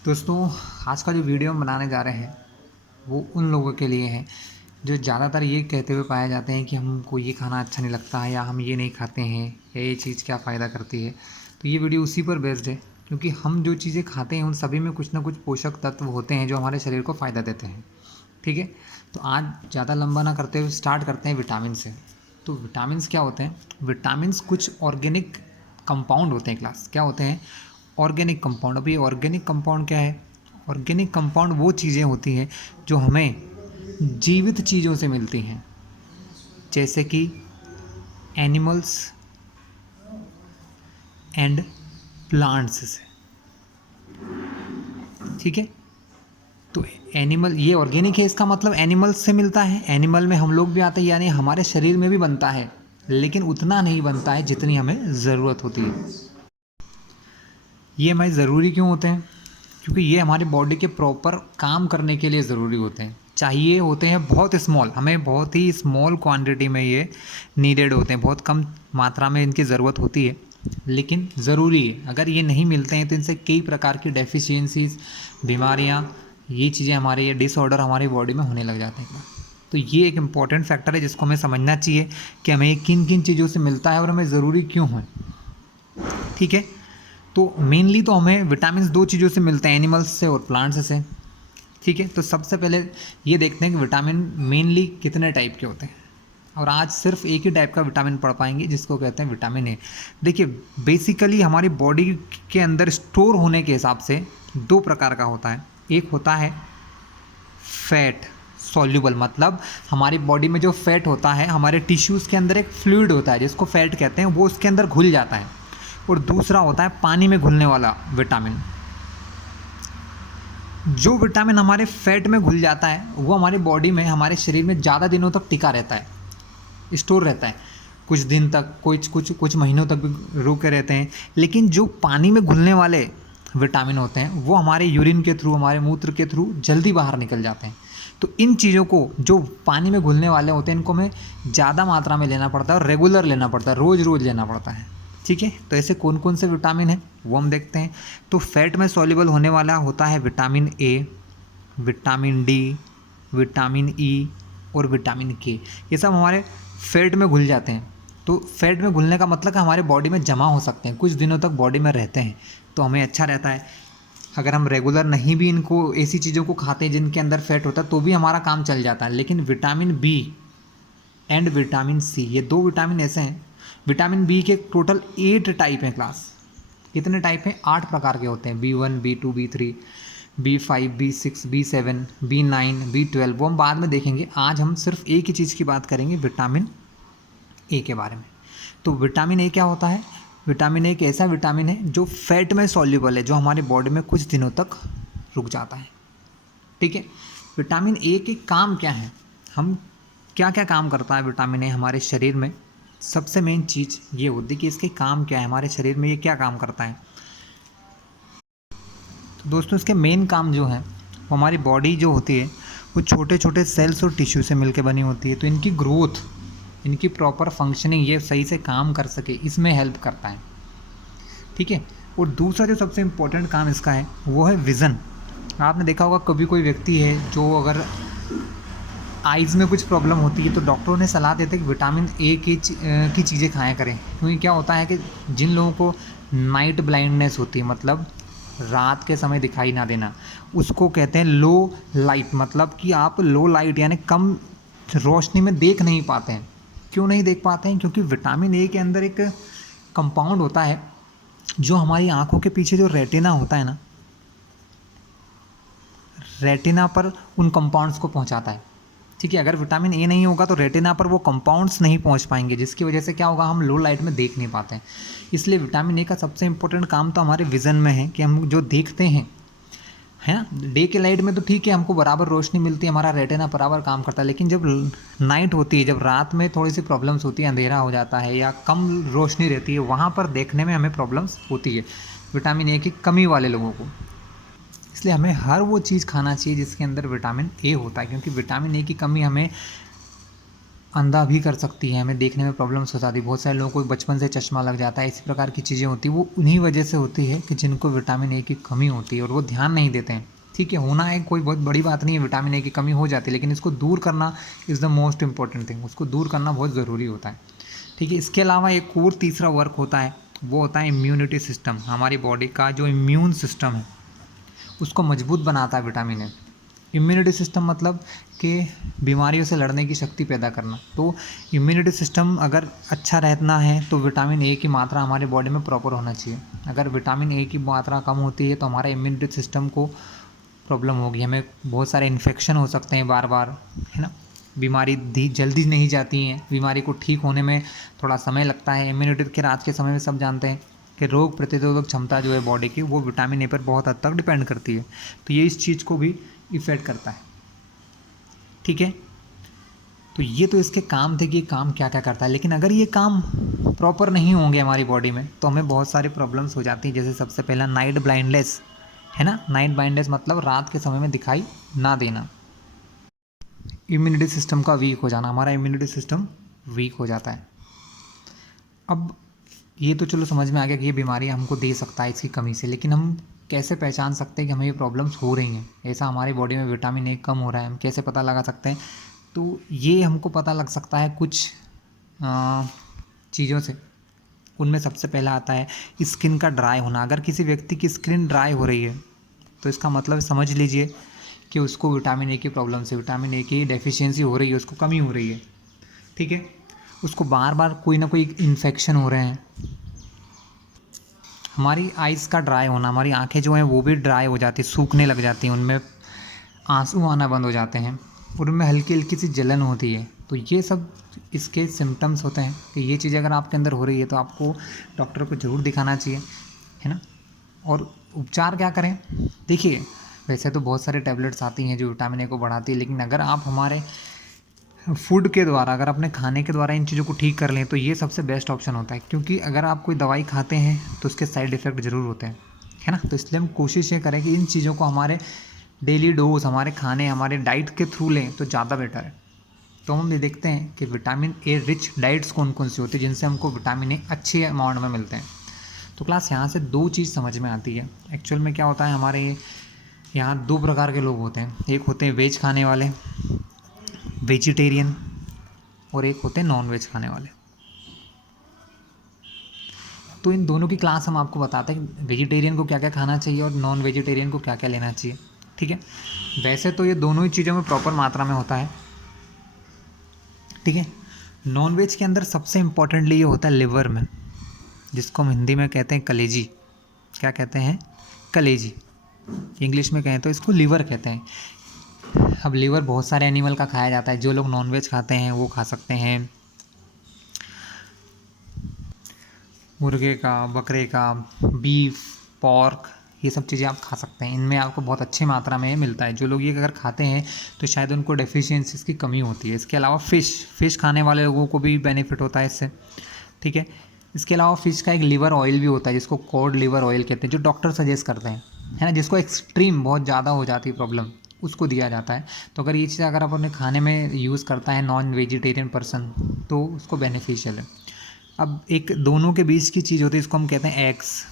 दोस्तों, आज का जो वीडियो हम बनाने जा रहे हैं वो उन लोगों के लिए है जो ज़्यादातर ये कहते हुए पाए जाते हैं कि हमको ये खाना अच्छा नहीं लगता है या हम ये नहीं खाते हैं या ये चीज़ क्या फ़ायदा करती है। तो ये वीडियो उसी पर बेस्ड है, क्योंकि हम जो चीज़ें खाते हैं उन सभी में कुछ ना कुछ पोषक तत्व होते हैं जो हमारे शरीर को फ़ायदा देते हैं। ठीक है, तो आज ज़्यादा लंबा ना करते हुए स्टार्ट करते हैं विटामिन से। तो विटामिन्स क्या होते हैं? विटामिन्स कुछ ऑर्गेनिक कंपाउंड होते हैं। क्लास क्या होते हैं? Organic compound. अब ये ऑर्गेनिक कंपाउंड क्या है? ऑर्गेनिक कंपाउंड वो चीज़ें होती हैं जो हमें जीवित चीज़ों से मिलती हैं, जैसे कि एनिमल्स एंड प्लांट्स से। ठीक है, तो एनिमल ये ऑर्गेनिक है, इसका मतलब एनिमल्स से मिलता है। एनिमल में हम लोग भी आते हैं, यानी हमारे शरीर में भी बनता है, लेकिन उतना नहीं बनता है जितनी हमें ज़रूरत होती है। ये हमें ज़रूरी क्यों होते हैं? क्योंकि ये हमारी बॉडी के प्रॉपर काम करने के लिए ज़रूरी होते हैं। चाहिए होते हैं बहुत स्मॉल, हमें बहुत ही स्मॉल क्वांटिटी में ये नीडेड होते हैं, बहुत कम मात्रा में इनकी ज़रूरत होती है, लेकिन ज़रूरी है। अगर ये नहीं मिलते हैं तो इनसे कई प्रकार की डेफिशिएंसीज, बीमारियाँ, ये चीज़ें हमारे, ये डिसऑर्डर हमारी बॉडी में होने लग जाते हैं। तो ये एक इम्पॉर्टेंट फैक्टर है जिसको हमें समझना चाहिए कि हमें किन किन चीज़ों से मिलता है और हमें ज़रूरी क्यों है। ठीक है, तो मेनली तो हमें विटामिन दो चीज़ों से मिलते हैं, एनिमल्स से और प्लांट्स से। ठीक है, तो सबसे पहले ये देखते हैं कि विटामिन मेनली कितने टाइप के होते हैं, और आज सिर्फ एक ही टाइप का विटामिन पढ़ पाएंगे जिसको कहते हैं विटामिन ए। देखिए, बेसिकली हमारी बॉडी के अंदर स्टोर होने के हिसाब से दो प्रकार का होता है। एक होता है फैट सॉल्युबल, मतलब हमारी बॉडी में जो फैट होता है, हमारे टिश्यूज़ के अंदर एक फ्लूइड होता है जिसको फैट कहते हैं, वो उसके अंदर घुल जाता है। और दूसरा होता है पानी में घुलने वाला विटामिन। जो विटामिन हमारे फैट में घुल जाता है वो हमारी बॉडी में, हमारे शरीर में ज़्यादा दिनों तक टिका रहता है, स्टोर रहता है, कुछ दिन तक, कुछ महीनों तक भी रुके रहते हैं। लेकिन जो पानी में घुलने वाले विटामिन होते हैं वो हमारे यूरिन के थ्रू, हमारे मूत्र के थ्रू जल्दी बाहर निकल जाते हैं। तो इन चीज़ों को, जो पानी में घुलने वाले होते हैं, इनको हमें ज़्यादा मात्रा में लेना पड़ता है और रेगुलर लेना पड़ता है, रोज़ रोज़ लेना पड़ता है। ठीक है, तो ऐसे कौन कौन से विटामिन हैं वो हम देखते हैं। तो फैट में सॉल्युबल होने वाला होता है vitamin A, vitamin D, vitamin E और विटामिन के। ये सब हमारे फैट में घुल जाते हैं। तो फैट में घुलने का मतलब है हमारे बॉडी में जमा हो सकते हैं, कुछ दिनों तक बॉडी में रहते हैं, तो हमें अच्छा रहता है। अगर हम रेगुलर नहीं भी इनको, ऐसी चीज़ों को खाते हैं जिनके अंदर फैट होता है, तो भी हमारा काम चल जाता है। लेकिन vitamin B and vitamin C, ये दो विटामिन ऐसे हैं। विटामिन बी के टोटल 8 टाइप हैं। क्लास कितने टाइप हैं? 8 प्रकार के होते हैं। B1, B2, B3, B5, B6, B7, B9, B12, वो हम बाद में देखेंगे। आज हम सिर्फ एक ही चीज़ की बात करेंगे, विटामिन ए के बारे में। तो विटामिन ए क्या होता है? विटामिन ए एक ऐसा विटामिन है जो फैट में सॉल्युबल है, जो हमारी बॉडी में कुछ दिनों तक रुक जाता है। ठीक है, विटामिन ए के काम क्या है, हम क्या क्या काम करता है विटामिन ए हमारे शरीर में? सबसे मेन चीज़ ये होती है कि इसके काम क्या है, हमारे शरीर में ये क्या काम करता है। तो दोस्तों, इसके मेन काम जो है, वो हमारी बॉडी जो होती है वो छोटे छोटे सेल्स और टिश्यू से मिलकर बनी होती है। तो इनकी ग्रोथ, इनकी प्रॉपर फंक्शनिंग, ये सही से काम कर सके, इसमें हेल्प करता है। ठीक है, और दूसरा जो सबसे इम्पोर्टेंट काम इसका है वो है विज़न। आपने देखा होगा, कभी कोई व्यक्ति है जो अगर आइज़ में कुछ प्रॉब्लम होती है तो डॉक्टरों ने सलाह देते हैं कि विटामिन ए की चीज़ें खाया करें। क्योंकि क्या होता है कि जिन लोगों को नाइट ब्लाइंडनेस होती है, मतलब रात के समय दिखाई ना देना, उसको कहते हैं लो लाइट, मतलब कि आप लो लाइट यानी कम रोशनी में देख नहीं पाते हैं। क्यों नहीं देख पाते हैं? क्योंकि विटामिन ए के अंदर एक कंपाउंड होता है जो हमारी आँखों के पीछे जो रेटिना होता है ना, रेटिना पर उन कंपाउंड्स को पहुंचाता है। ठीक है, अगर विटामिन ए नहीं होगा तो रेटिना पर वो कंपाउंड्स नहीं पहुंच पाएंगे, जिसकी वजह से क्या होगा, हम लो लाइट में देख नहीं पाते हैं। इसलिए विटामिन ए का सबसे इंपॉर्टेंट काम तो हमारे विज़न में है, कि हम जो देखते हैं, है ना, डे के लाइट में तो ठीक है, हमको बराबर रोशनी मिलती है, हमारा रेटिना बराबर काम करता है। लेकिन जब नाइट होती है, जब रात में थोड़ी सी प्रॉब्लम्स होती है, अंधेरा हो जाता है या कम रोशनी रहती है, वहाँ पर देखने में हमें प्रॉब्लम्स होती है विटामिन ए की कमी वाले लोगों को। इसलिए हमें हर वो चीज़ खाना चाहिए जिसके अंदर विटामिन ए होता है, क्योंकि विटामिन ए की कमी हमें अंधा भी कर सकती है, हमें देखने में प्रॉब्लम्स हो जाती है। बहुत सारे लोगों को बचपन से चश्मा लग जाता है, इसी प्रकार की चीज़ें होती हैं। वो उन्हीं वजह से होती है कि जिनको विटामिन ए की कमी होती है और वो ध्यान नहीं देते हैं। ठीक है, होना है कोई बहुत बड़ी बात नहीं है, विटामिन ए की कमी हो जाती है, लेकिन इसको दूर करना is the most important thing. उसको दूर करना बहुत ज़रूरी होता है। ठीक है, इसके अलावा एक और तीसरा वर्क होता है, वो होता है इम्यूनिटी सिस्टम। हमारी बॉडी का जो इम्यून सिस्टम है उसको मजबूत बनाता है विटामिन ए। इम्यूनिटी सिस्टम मतलब कि बीमारियों से लड़ने की शक्ति पैदा करना। तो इम्यूनिटी सिस्टम अगर अच्छा रहना है तो विटामिन ए की मात्रा हमारे बॉडी में प्रॉपर होना चाहिए। अगर विटामिन ए की मात्रा कम होती है तो हमारा इम्यूनिटी सिस्टम को प्रॉब्लम होगी, हमें बहुत सारे इन्फेक्शन हो सकते हैं बार बार, है ना। बीमारी जल्दी नहीं जाती हैं, बीमारी को ठीक होने में थोड़ा समय लगता है। इम्यूनिटी के आज के समय में सब जानते हैं कि रोग प्रतिरोधक क्षमता जो है बॉडी की वो विटामिन ए पर बहुत हद तक डिपेंड करती है। तो ये इस चीज़ को भी इफ़ेक्ट करता है। ठीक है, तो ये तो इसके काम थे कि ये काम क्या क्या करता है। लेकिन अगर ये काम प्रॉपर नहीं होंगे हमारी बॉडी में तो हमें बहुत सारी प्रॉब्लम्स हो जाती हैं। जैसे सबसे पहला नाइट ब्लाइंडनेस, है ना। नाइट ब्लाइंडनेस मतलब रात के समय में दिखाई ना देना। इम्यूनिटी सिस्टम का वीक हो जाना, हमारा इम्यूनिटी सिस्टम वीक हो जाता है। अब ये तो चलो समझ में आ गया कि ये बीमारी हमको दे सकता है इसकी कमी से, लेकिन हम कैसे पहचान सकते हैं कि हमें ये प्रॉब्लम्स हो रही हैं, ऐसा हमारी बॉडी में विटामिन ए कम हो रहा है, हम कैसे पता लगा सकते हैं। तो ये हमको पता लग सकता है कुछ चीज़ों से। उनमें सबसे पहला आता है स्किन का ड्राई होना। अगर किसी व्यक्ति की स्किन ड्राई हो रही है तो इसका मतलब समझ लीजिए कि उसको विटामिन ए की प्रॉब्लम से, विटामिन ए की डेफिशिएंसी हो रही है, उसको कमी हो रही है। ठीक है, उसको बार बार कोई ना कोई इन्फेक्शन हो रहे हैं। हमारी आइज़ का ड्राई होना, हमारी आंखें जो हैं वो भी ड्राई हो जाती, सूखने लग जाती हैं, उनमें आंसू आना बंद हो जाते हैं और उनमें हल्की हल्की सी जलन होती है। तो ये सब इसके सिम्टम्स होते हैं कि ये चीज़ अगर आपके अंदर हो रही है तो आपको डॉक्टर को ज़रूर दिखाना चाहिए, है ना। और उपचार क्या करें, देखिए वैसे तो बहुत सारे टैबलेट्स आती हैं जो विटामिन ए को बढ़ाती है, लेकिन अगर आप हमारे फूड के द्वारा, अगर अपने खाने के द्वारा इन चीज़ों को ठीक कर लें तो ये सबसे बेस्ट ऑप्शन होता है। क्योंकि अगर आप कोई दवाई खाते हैं तो उसके साइड इफ़ेक्ट ज़रूर होते हैं, है ना। तो इसलिए हम कोशिश ये करें कि इन चीज़ों को हमारे डेली डोज, हमारे खाने, हमारे डाइट के थ्रू लें तो ज़्यादा बेटर है। तो हम ये देखते हैं कि विटामिन ए रिच डाइट्स कौन कौन सी होती है जिनसे हमको विटामिन ए अच्छे अमाउंट में मिलते हैं। तो क्लास यहाँ से दो चीज़ समझ में आती है। एक्चुअल में क्या होता है, हमारे यहाँ दो प्रकार के लोग होते हैं। एक होते हैं वेज खाने वाले, वेजिटेरियन, और एक होते हैं नॉन वेज खाने वाले। तो इन दोनों की क्लास हम आपको बताते हैं वेजिटेरियन को क्या क्या खाना चाहिए और नॉन वेजिटेरियन को क्या क्या लेना चाहिए। ठीक है, वैसे तो ये दोनों ही चीज़ों में प्रॉपर मात्रा में होता है। ठीक है, नॉन वेज के अंदर सबसे इम्पोर्टेंटली ये होता है लिवर में, जिसको हम हिंदी में कहते हैं कलेजी। क्या कहते हैं, कलेजी। इंग्लिश में कहें तो इसको लीवर कहते हैं। अब लीवर बहुत सारे एनिमल का खाया जाता है। जो लोग नॉनवेज खाते हैं वो खा सकते हैं मुर्गे का, बकरे का, बीफ, पॉर्क, ये सब चीज़ें आप खा सकते हैं। इनमें आपको बहुत अच्छी मात्रा में मिलता है। जो लोग ये अगर खाते हैं तो शायद उनको डेफिशिएंसीज की कमी होती है। इसके अलावा फ़िश खाने वाले लोगों को भी बेनिफिट होता है इससे। ठीक है, इसके अलावा फ़िश का एक लिवर ऑयल भी होता है जिसको कॉड लिवर ऑयल कहते हैं, जो डॉक्टर सजेस्ट करते हैं, है ना। जिसको एक्सट्रीम बहुत ज़्यादा हो जाती है प्रॉब्लम, उसको दिया जाता है। तो अगर ये चीज़ अगर आप अपने खाने में यूज़ करता है नॉन वेजिटेरियन पर्सन तो उसको बेनिफिशियल है। अब एक दोनों के बीच की चीज़ होती है, इसको हम कहते हैं एग्स।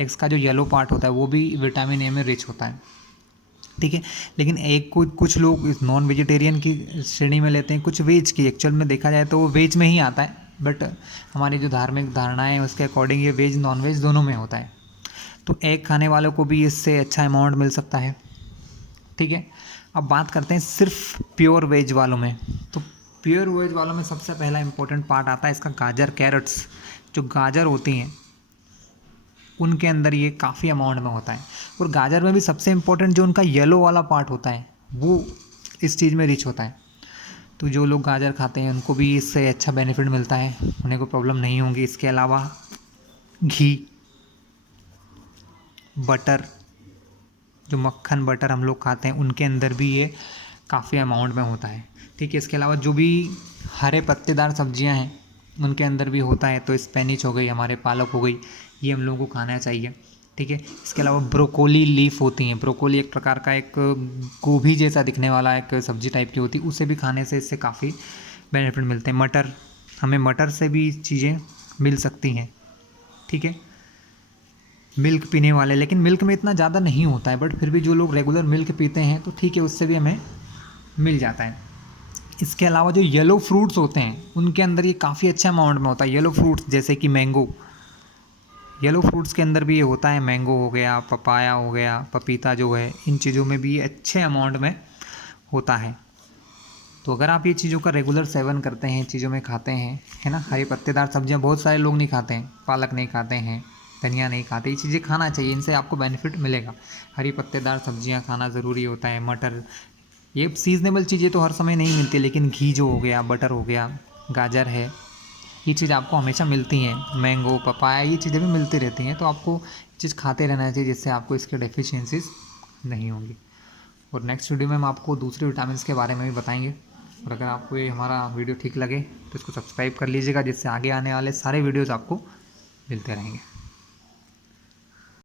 एग्स का जो येलो पार्ट होता है वो भी विटामिन ए में रिच होता है। ठीक है, लेकिन एक को कुछ लोग इस नॉन वेजिटेरियन की श्रेणी में लेते हैं, कुछ वेज की। एक्चुअल में देखा जाए तो वो वेज में ही आता है, बट हमारी जो धार्मिक धारणाएं हैं उसके अकॉर्डिंग ये वेज नॉन वेज दोनों में होता है। तो एग खाने वालों को भी इससे अच्छा अमाउंट मिल सकता है। ठीक है, अब बात करते हैं सिर्फ प्योर वेज वालों में। तो प्योर वेज वालों में सबसे पहला इंपॉर्टेंट पार्ट आता है इसका गाजर, कैरेट्स। जो गाजर होती हैं उनके अंदर ये काफ़ी अमाउंट में होता है। और गाजर में भी सबसे इम्पोर्टेंट जो उनका येलो वाला पार्ट होता है वो इस चीज़ में रिच होता है। तो जो लोग गाजर खाते हैं उनको भी इससे अच्छा बेनिफिट मिलता है, उन्हें कोई प्रॉब्लम नहीं होगी। इसके अलावा घी, बटर, जो मक्खन बटर हम लोग खाते हैं उनके अंदर भी ये काफ़ी अमाउंट में होता है। ठीक है, इसके अलावा जो भी हरे पत्तेदार सब्जियां हैं उनके अंदर भी होता है। तो स्पेनिच हो गई, हमारे पालक हो गई, ये हम लोगों को खाना चाहिए। ठीक है। इसके अलावा ब्रोकोली लीफ होती हैं, ब्रोकोली एक प्रकार का एक गोभी जैसा दिखने वाला एक सब्जी टाइप की होती है, उसे भी खाने से इससे काफ़ी बेनिफिट मिलते हैं। मटर, हमें मटर से भी चीज़ें मिल सकती हैं, ठीक है। मिल्क पीने वाले, लेकिन मिल्क में इतना ज़्यादा नहीं होता है, बट फिर भी जो लोग रेगुलर मिल्क पीते हैं तो ठीक है, उससे भी हमें मिल जाता है। इसके अलावा जो येलो फ्रूट्स होते हैं उनके अंदर ये काफ़ी अच्छे अमाउंट में होता है। येलो फ्रूट्स जैसे कि मैंगो, येलो फ्रूट्स के अंदर भी ये होता है। मैंगो हो गया, पपाया हो गया, पपीता जो है, इन चीज़ों में भी ये अच्छे अमाउंट में होता है। तो अगर आप ये चीज़ों का रेगुलर सेवन करते हैं, चीज़ों में खाते हैं, है ना। हरी पत्तेदार सब्जियां बहुत सारे लोग नहीं खाते हैं, पालक नहीं खाते हैं, धनिया नहीं खाते, ये चीज़ें खाना चाहिए, इनसे आपको बेनिफिट मिलेगा। हरी पत्तेदार सब्जियां खाना ज़रूरी होता है। मटर, ये सीजनेबल चीज़ें तो हर समय नहीं मिलती, लेकिन घी जो हो गया, बटर हो गया, गाजर है, ये चीज़ आपको हमेशा मिलती हैं। मैंगो, पपाया, ये चीज़ें भी मिलती रहती हैं, तो आपको चीज़ खाते रहना चाहिए, जिससे आपको इसके डेफिशिएंसीज नहीं होंगी। और नेक्स्ट वीडियो में हम आपको दूसरे विटामिन के बारे में भी बताएंगे। और अगर आपको ये हमारा वीडियो ठीक लगे तो इसको सब्सक्राइब कर लीजिएगा, जिससे आगे आने वाले सारे वीडियोज़ आपको मिलते रहेंगे।